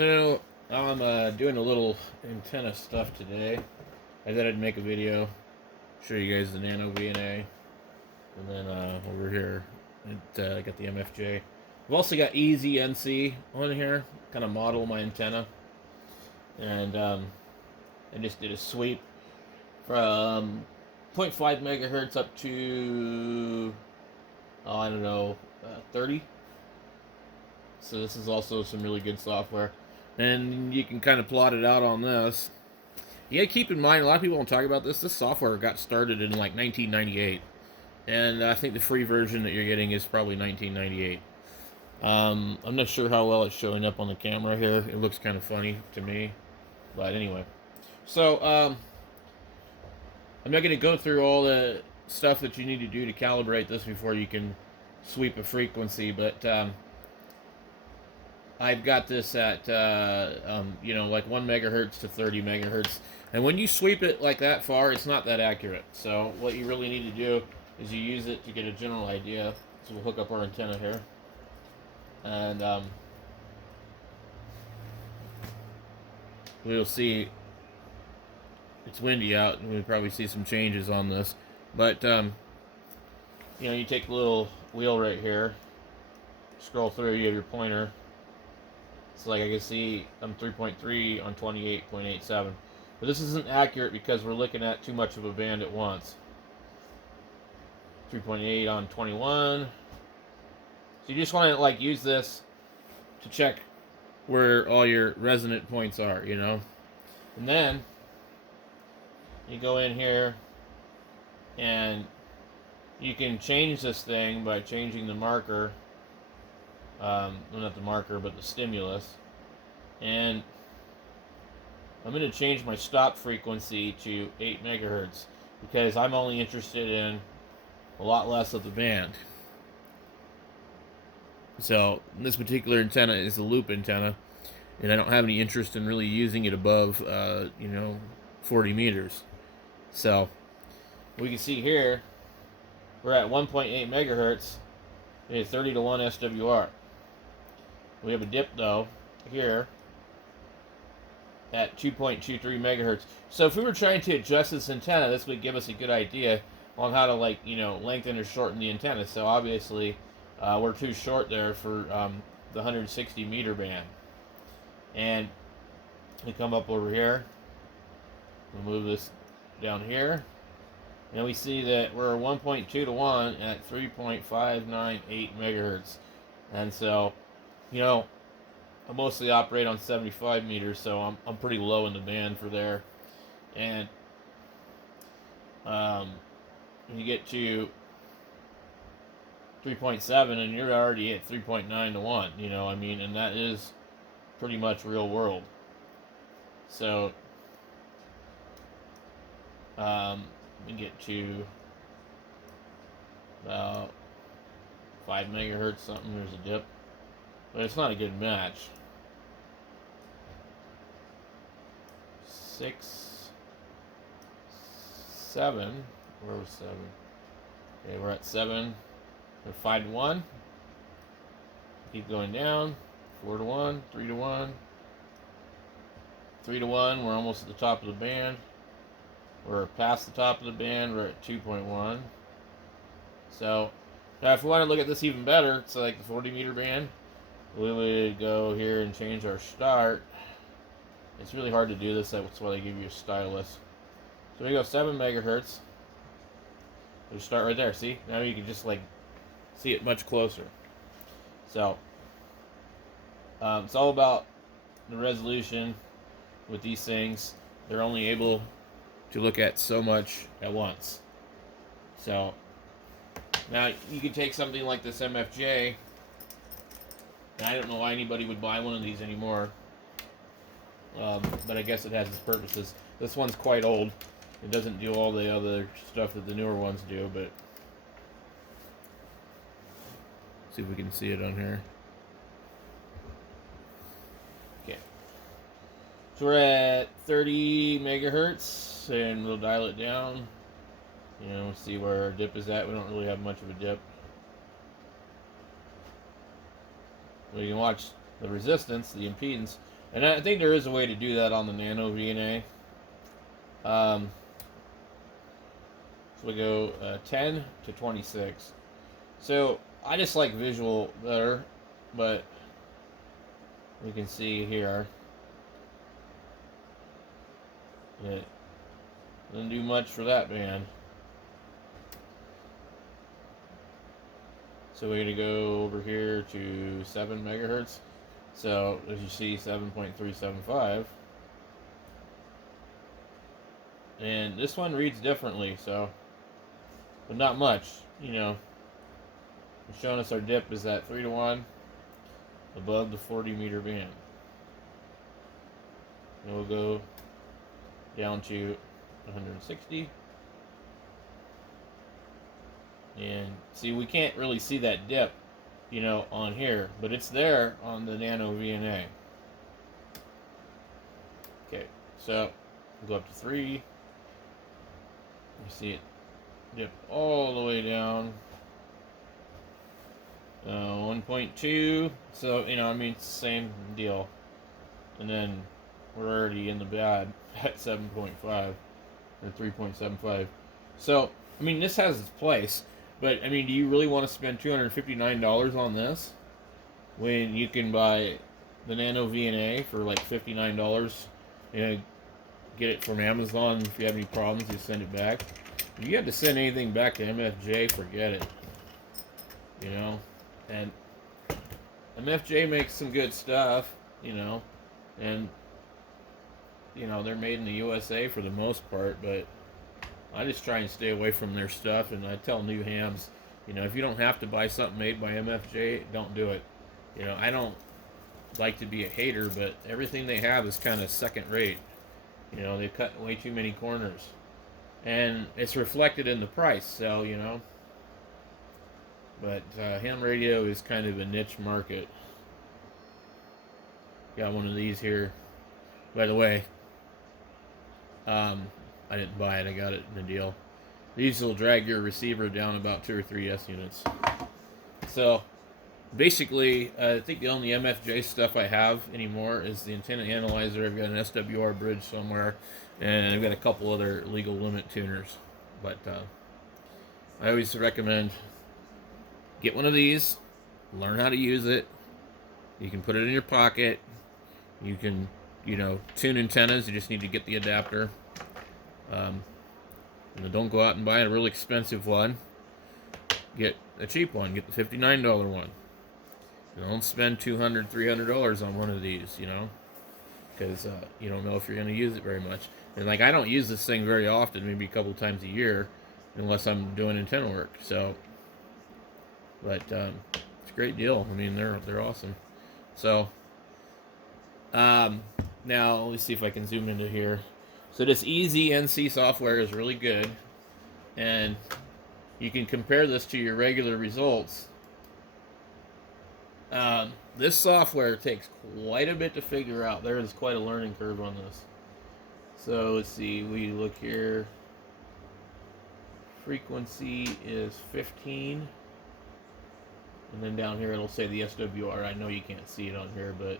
So I'm doing a little antenna stuff today. I thought I'd make a video, show you guys the Nano VNA, and then over here, I got the MFJ. I've also got Easy NC on here, kind of model my antenna, and I just did a sweep from 0.5 megahertz up to I don't know 30. So this is also some really good software, and you can kind of plot it out on this. Yeah, keep in mind, a lot of people don't talk about this. This software got started in like 1998, and I think the free version that you're getting is probably 1998. I'm not sure how well it's showing up on the camera here. It looks kind of funny to me, but anyway. So I'm not going to go through all the stuff that you need to do to calibrate this before you can sweep a frequency, but I've got this at, like 1 megahertz to 30 megahertz. And when you sweep it like that far, it's not that accurate. So what you really need to do is you use it to get a general idea. So we'll hook up our antenna here. And we'll see. It's windy out, and we'll probably see some changes on this. But, you take the little wheel right here. Scroll through, you have your pointer. So like I can see I'm 3.3 on 28.87. But this isn't accurate because we're looking at too much of a band at once. 3.8 on 21. So you just want to like use this to check where all your resonant points are, And then you go in here and you can change this thing by changing the marker. Well, not the marker, but the stimulus. And I'm going to change my stop frequency to 8 megahertz because I'm only interested in a lot less of the band. So this particular antenna is a loop antenna, and I don't have any interest in really using it above, 40 meters. So we can see here we're at 1.8 megahertz, and a 30 to 1 SWR. We have a dip though here at 2.23 megahertz. So if we were trying to adjust this antenna, this would give us a good idea on how to lengthen or shorten the antenna. So obviously we're too short there for the 160 meter band. And we come up over here, we'll move this down here, and we see that we're 1.2 to 1 at 3.598 megahertz. And so I mostly operate on 75 meters, so I'm pretty low in the band for there. And when you get to 3.7, and you're already at 3.9 to 1, and that is pretty much real world. So we get to about 5 megahertz something, there's a dip. But it's not a good match. 6, 7. Where was 7? Okay, we're at 7. We're 5 to 1. Keep going down. 4 to 1. 3 to 1. 3 to 1. We're almost at the top of the band. We're past the top of the band. We're at 2.1. So now if we want to look at this even better, it's like the 40 meter band. We would go here and change our start. It's really hard to do this, that's why they give you a stylus. So we go 7 megahertz. We start right there, see? Now you can just see it much closer. So it's all about the resolution with these things. They're only able to look at so much at once. So now you can take something like this MFJ. I don't know why anybody would buy one of these anymore, but I guess it has its purposes. This one's quite old. It doesn't do all the other stuff that the newer ones do, but see if we can see it on here. Okay. So we're at 30 megahertz, and we'll dial it down. See where our dip is at. We don't really have much of a dip. We can watch the resistance, the impedance. And I think there is a way to do that on the Nano VNA. So we go 10 to 26. So I just like visual better, but we can see here it doesn't do much for that band. So we're going to go over here to 7 megahertz. So as you see, 7.375. And this one reads differently, so, but not much, you know. It's showing us our dip is at 3 to 1 above the 40 meter band. And we'll go down to 160. And see, we can't really see that dip, you know, on here, but it's there on the Nano VNA. Okay, so we'll go up to 3. You see it dip all the way down. 1.2. So, you know, I mean, it's the same deal. And then we're already in the bad at 7.5 or 3.75. So, I mean, this has its place. But, I mean, do you really want to spend $259 on this when you can buy the Nano VNA for like $59? You know, get it from Amazon. If you have any problems, you send it back. If you have to send anything back to MFJ, forget it. You know? And MFJ makes some good stuff, you know. And, you know, they're made in the USA for the most part, but I just try and stay away from their stuff, and I tell new hams, you know, if you don't have to buy something made by MFJ, don't do it. You know, I don't like to be a hater, but everything they have is kind of second rate. You know, they cut way too many corners. And it's reflected in the price, so, you know. But ham radio is kind of a niche market. Got one of these here. By the way, I didn't buy it, I got it in a deal. These will drag your receiver down about 2 or 3 S units. So, basically, I think the only MFJ stuff I have anymore is the antenna analyzer. I've got an SWR bridge somewhere, and I've got a couple other legal limit tuners. But I always recommend get one of these, learn how to use it. You can put it in your pocket. You can, you know, tune antennas. You just need to get the adapter. Don't go out and buy a really expensive one. Get a cheap one. Get the $59 one. Don't spend $200, $300 on one of these, you know, because you don't know if you're going to use it very much. And like, I don't use this thing very often, maybe a couple times a year, unless I'm doing antenna work. So, but it's a great deal. I mean, they're awesome. So, now let me see if I can zoom into here. So this EZ-NC software is really good, and you can compare this to your regular results. This software takes quite a bit to figure out. There is quite a learning curve on this. So let's see, we look here. Frequency is 15. And then down here it'll say the SWR. I know you can't see it on here, but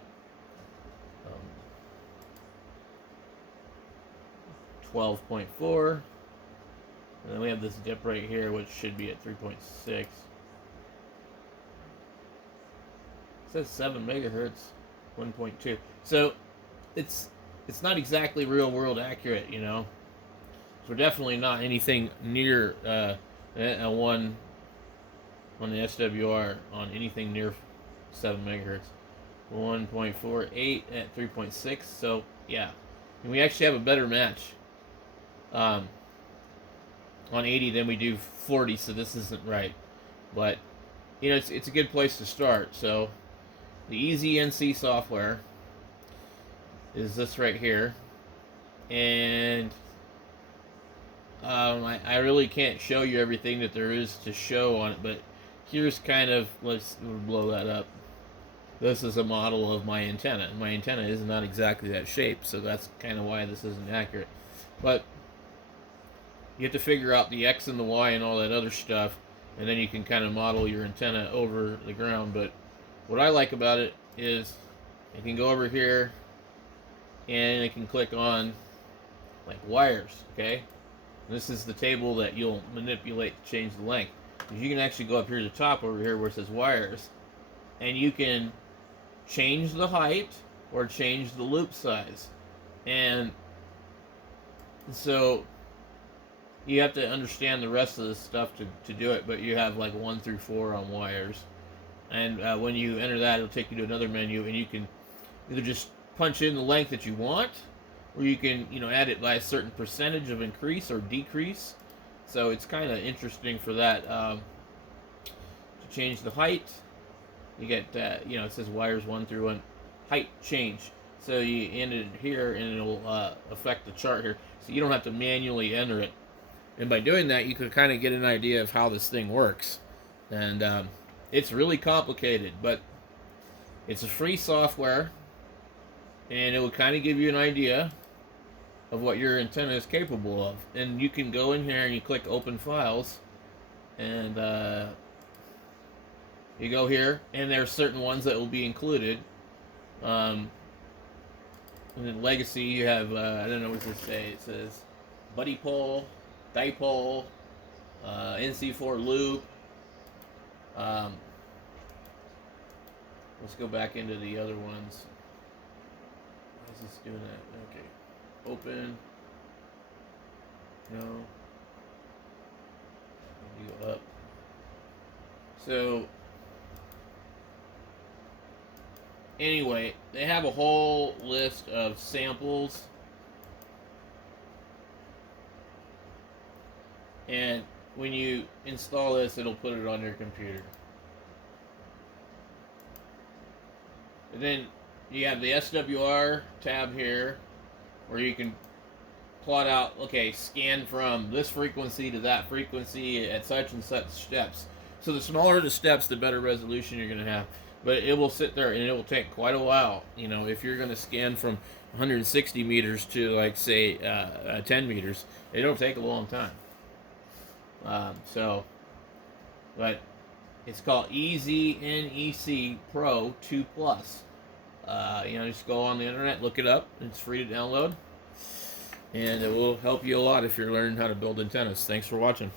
12.4. And then we have this dip right here, which should be at 3.6. It says 7 megahertz, 1.2. So it's not exactly real world accurate, you know. So definitely not anything near a 1 on the SWR on anything near 7 megahertz. 1.48 at 3.6. So yeah, and we actually have a better match on 80 than we do 40. So this isn't right, but you know, it's a good place to start. So the EZ-NC software is this right here, and I really can't show you everything that there is to show on it, but here's kind of, let's blow that up. This is a model of my antenna. My antenna is not exactly that shape, so that's kind of why this isn't accurate. But you have to figure out the X and the Y and all that other stuff, and then you can kind of model your antenna over the ground. But what I like about it is I can go over here and I can click on like wires, okay? This is the table that you'll manipulate to change the length. You can actually go up here to the top over here where it says wires, and you can change the height or change the loop size. And so you have to understand the rest of this stuff to do it, but you have like 1 through 4 on wires. And when you enter that, it'll take you to another menu, and you can either just punch in the length that you want, or you can, add it by a certain percentage of increase or decrease. So it's kind of interesting for that. To change the height, you get, it says wires 1 through 1, height change. So you end it here, and it'll affect the chart here. So you don't have to manually enter it. And by doing that, you can kind of get an idea of how this thing works. And it's really complicated, but it's a free software, and it will kind of give you an idea of what your antenna is capable of. And you can go in here and you click Open Files, and you go here, and there are certain ones that will be included. And then Legacy, you have, I don't know what does it say. It says Buddy Pole, Dipole, NC4 Loop. Let's go back into the other ones. Why is this doing that? Okay. Open. No. You go up. So, anyway, they have a whole list of samples. And when you install this, it'll put it on your computer. And then you have the SWR tab here, where you can plot out, okay, scan from this frequency to that frequency at such and such steps. So the smaller the steps, the better resolution you're going to have. But it will sit there, and it will take quite a while. If you're going to scan from 160 meters to, like, say, 10 meters, it'll take a long time. But it's called EZNEC Pro 2 Plus. Just go on the internet, look it up. It's free to download, and it will help you a lot if you're learning how to build antennas. Thanks for watching.